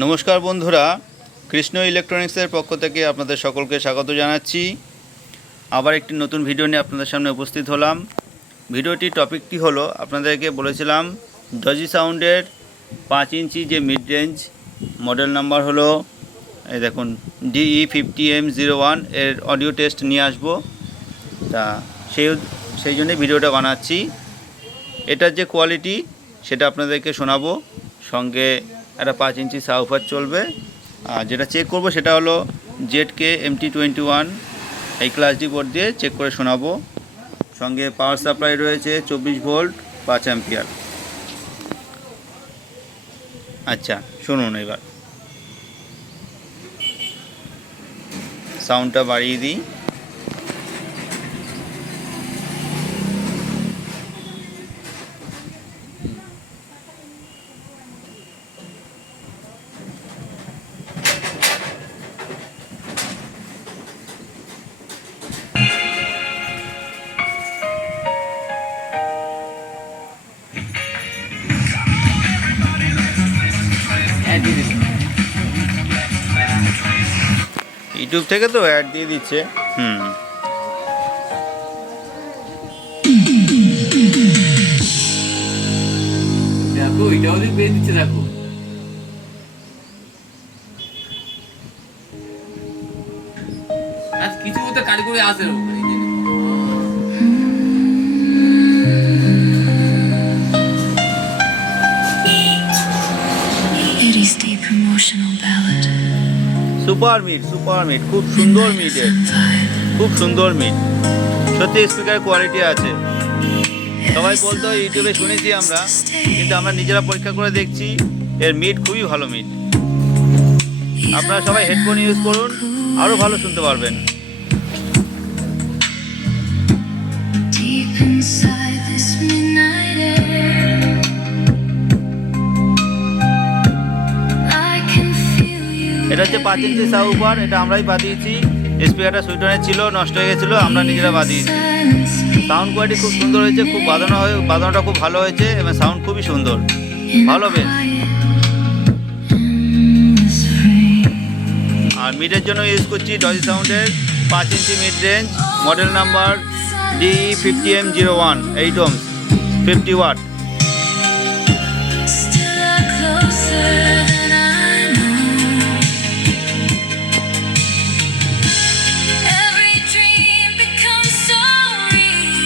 নমস্কার বন্ধুরা, কৃষ্ণ ইলেকট্রনিক্সের পক্ষ থেকে আপনাদের সকলকে স্বাগত জানাচ্ছি। আবার একটি নতুন ভিডিও নিয়ে আপনাদের সামনে উপস্থিত হলাম। ভিডিওটির টপিকটি হলো, আপনাদেরকে বলেছিলাম ডজি সাউন্ডের 5 ইঞ্চি যে মিড রেঞ্জ মডেল নাম্বার হলো, এই দেখুন DE50M01 এর অডিও টেস্ট নিয়ে আসব। তা সেই জন্যই ভিডিওটা বানাচ্ছি। এটার যে কোয়ালিটি সেটা আপনাদেরকে শোনাবো, সঙ্গে একটা 5 ইঞ্চি সাবউফার চলবে। আর যেটা চেক করব সেটা হলো ZK MT21 এই ক্লাস ডি বোর্ড দিয়ে চেক করে শোনাবো। সঙ্গে পাওয়ার সাপ্লাই রয়েছে 24 ভোল্ট 5 অ্যাম্পিয়ার। আচ্ছা, শুনুন, এবার সাউন্ডটা বাড়িয়ে দিই। ইউটিউব থেকে তো অ্যাড দিয়ে দিচ্ছে। দেখো এটাও দিয়ে পেয়ে দিচ্ছে। দেখো আজ কিছু মতো কারিগরি আছে। সুপার মিড, খুব সুন্দর মিড, খুব সুন্দর মিড। সত্যি স্পিকার কোয়ালিটি আছে। সবাই বলতো ইউটিউবে শুনেছি আমরা, কিন্তু আমরা নিজেরা পরীক্ষা করে দেখছি এর মিড খুবই ভালো মিড। আপনারা সবাই হেডফোন ইউজ করুন, আরও ভালো শুনতে পারবেন। এটা হচ্ছে 5 ইঞ্চি সাবউফার, এটা আমরাই বাদিয়েছি। স্পিকারটা সুইটনের ছিল, নষ্ট হয়ে গেছিলো, আমরা নিজেরা বাদিয়েছি। সাউন্ড কোয়ালিটি খুব সুন্দর হয়েছে, খুব বাজানোটা খুব ভালো হয়েছে এবং সাউন্ড খুবই সুন্দর, ভালো বেশ। আর মিডের জন্য ইউজ করছি ডজি সাউন্ডের 5 inch mid range model number DE50M01 8 ohms 50 watt.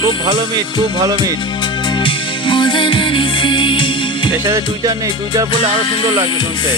খুব ভালো মিড, খুব ভালো মিড। এর সাথে টুইটার নেই, টুইটার বলে আরো সুন্দর লাগবে শুনতে।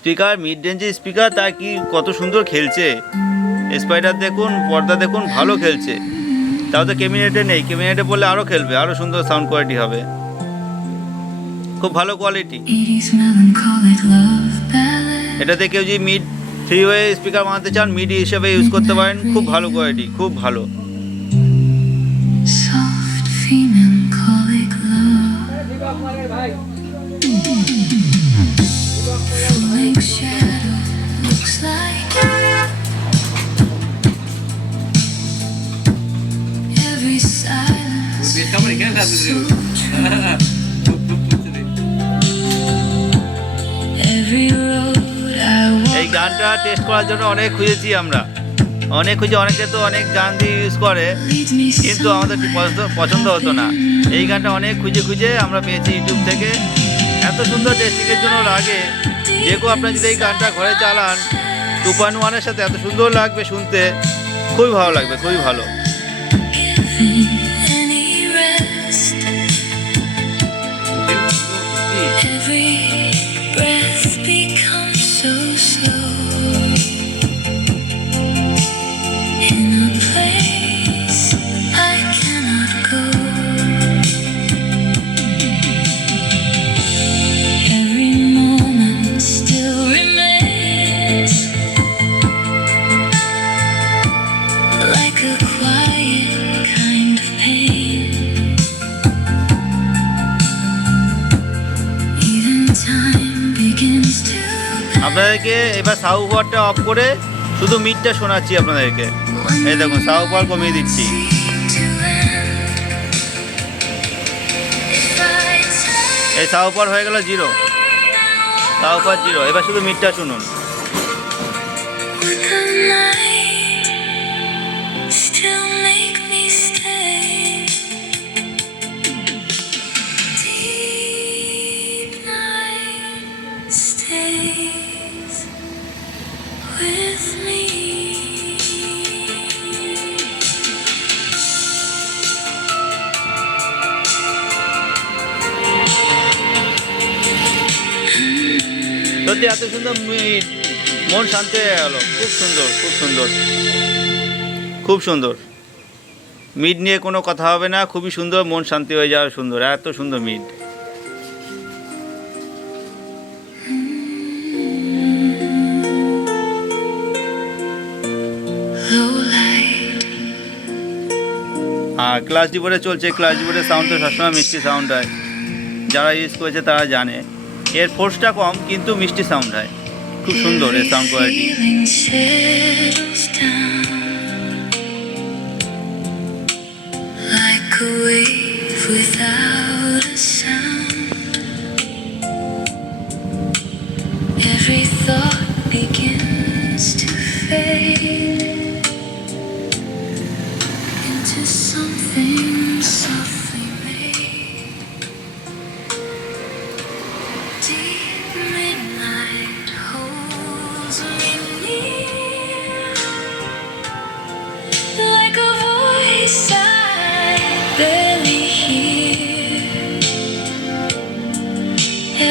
স্পিকার মিড রেঞ্জের স্পিকার, তা কি কত সুন্দর খেলছে। স্পাইডার দেখুন, পর্দা দেখুন, ভালো খেলছে। তাও তো ক্যাবিনেটে নেই, ক্যাবিনেটে বললে আরও খেলবে, আরও সুন্দর সাউন্ড কোয়ালিটি হবে, খুব ভালো কোয়ালিটি। এটাতে কেউ যদি মিড 3 ওয়ে স্পিকার বানাতে চান, মিড হিসেবে ইউজ করতে পারেন, খুব ভালো কোয়ালিটি, খুব ভালো। এই গানটা টেস্ট করার জন্য অনেক খুঁজেছি আমরা, অনেকে তো অনেক গান দিয়ে ইউজ করে, কিন্তু আমাদের পছন্দ হতো না। এই গানটা অনেক খুঁজে আমরা পেয়েছি ইউটিউব থেকে। এত সুন্দর টেস্টিংয়ের জন্য লাগে। যে কেউ আপনার যদি এই গানটা ঘরে চালান 2.1-এর সাথে, এত সুন্দর লাগবে শুনতে, খুবই ভালো লাগবে, খুবই ভালো। In a place I cannot go. আপনাদেরকে এবার সাউ পাওয়ারটা অফ করে শুধু মিডটা শোনাচ্ছি আপনাদেরকে। এই দেখুন সাউ পাওয়ার কমিয়ে দিচ্ছি। এই সাউ পাওয়ার হয়ে গেল 0, সাউ পাওয়ার 0। এবার শুধু মিডটা শুনুন। সত্যি এত সুন্দর মিড, মন শান্তি হয়ে গেল। খুব সুন্দর, খুব সুন্দর, খুব সুন্দর। মিড নিয়ে কোনো কথা হবে না, খুবই সুন্দর, মন শান্তি হয়ে যাওয়ার সুন্দর, এত সুন্দর মিড। আর ক্লাস ডিবোর্ডে চলছে, ক্লাস ডিবোর্ডের সাউন্ড তো সবসময় মিষ্টি সাউন্ড হয়, যারা ইউজ করেছে তারা জানে। এর ফোর্সটা কম কিন্তু মিষ্টি সাউন্ড হয়, খুব সুন্দর এর sound quality.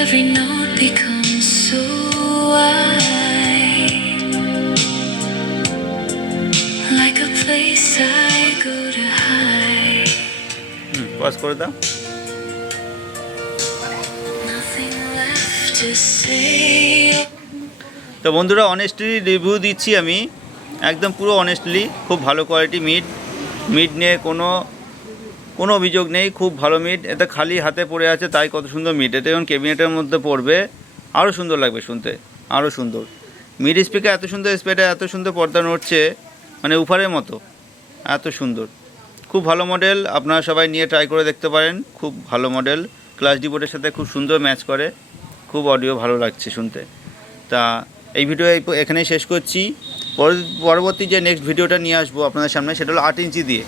Every note becomes so wide, like a place I go to hide. Pause করে দাও। Nothing left to say. তো বন্ধুরা, অনেস্টলি রিভিউ দিচ্ছি আমি, একদম পুরো অনেস্টলি। খুব ভালো কোয়ালিটি মিড, মিড নিয়ে কোনো অভিযোগ নেই, খুব ভালো মিড। এটা খালি হাতে পড়ে আছে তাই কত সুন্দর মিড। এটা যখন ক্যাবিনেটের মধ্যে পড়বে আরও সুন্দর লাগবে শুনতে, আরও সুন্দর। মিড স্পিকার এত সুন্দর, স্পিকারে এত সুন্দর পর্দা নড়ছে, মানে উফারের মতো, এত সুন্দর। খুব ভালো মডেল, আপনারা সবাই নিয়ে ট্রাই করে দেখতে পারেন। খুব ভালো মডেল, ক্লাস ডিবোর্ডের সাথে খুব সুন্দর ম্যাচ করে, খুব অডিও ভালো লাগছে শুনতে। তা এই ভিডিও এখানেই শেষ করছি। পরবর্তী যে নেক্সট ভিডিওটা নিয়ে আসবো আপনাদের সামনে, সেটা হলো 8 ইঞ্চি দিয়ে,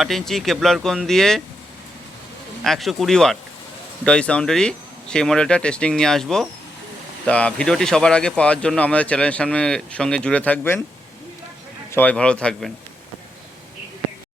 8 ইঞ্চি কেপলার কোন দিয়ে 120 ওয়াট ডয় সাউন্ডেরই সেই মডেলটা টেস্টিং নিয়ে আসবো। তা ভিডিওটি সবার আগে পাওয়ার জন্য আমাদের চ্যানেলের সঙ্গে জুড়ে থাকবেন। সবাই ভালো থাকবেন।